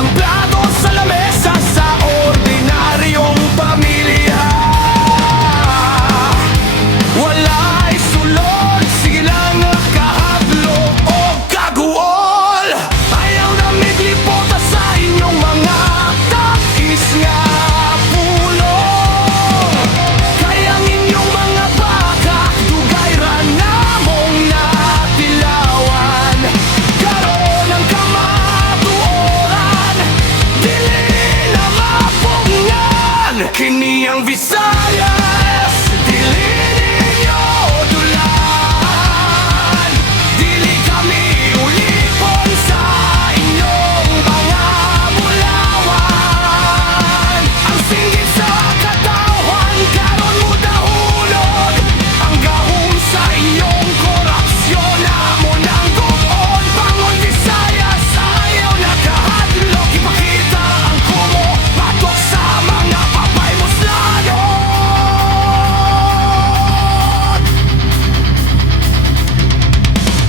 ng plato sa lamesa sa ordinaryong pamilya. Wala'y sulod, sige lang kahadlo o kaguol. Ayaw na miglipota sa inyong mga takis nga pulong. Kayang inyong mga baka dugay ra namong natilawan. Karon ang kamatuoran, dili na mapungan. Kini ang Visayas, dili ninyo dulan. Dili kami ulipon sa inyong mga bulawan. Ang singgit sa katawan karon mo dahulog. Ang gahom sa inyong korupsyon amo nang gubon. Bangon Visayas, ayaw na kahadlok. Ipakita ang kumo patok sa mga papay muslanot.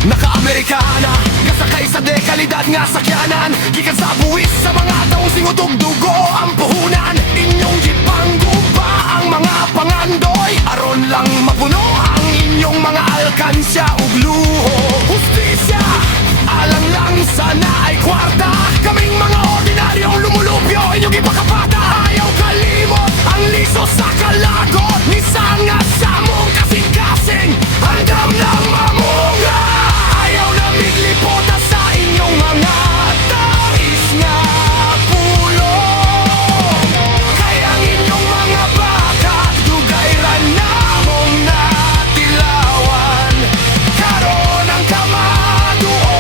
Naka-Amerikana, kasakay sa dekalidad nga sakyanan. Gikan sa buwis sa mga taong singutog dugo ang puhunan. Inyong gipangguba ang mga pangandoy aron lang mapuno ang inyong mga alkansya ug luho. Hustisya, alang lang sana ay kwarta. Kaming mga ordinaryong lumulupyo inyong ipakapata. Ayaw kalimot ang liso sa kalagot. Ni sanga sa mong kasing-kasing handam lang mamunga. Ayaw na miglipota sa inyong mga tais nga pulong. Kaya ang inyong mga baka dugay ra namong natilawan. Karon ang kamatuoran,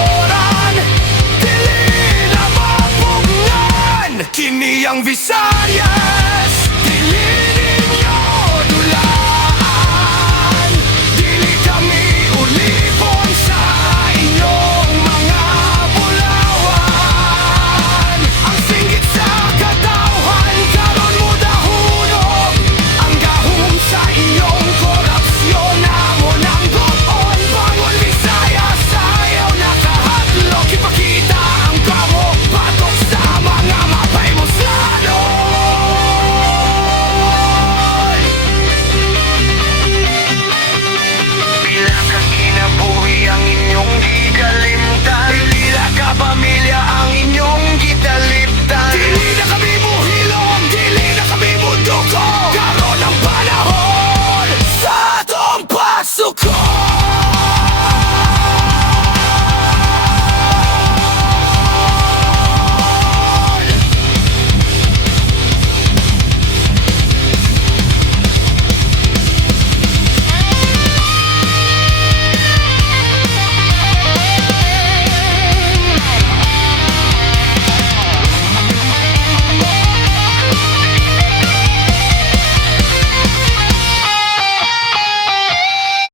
dili na mapungan. Kini ang Visayas.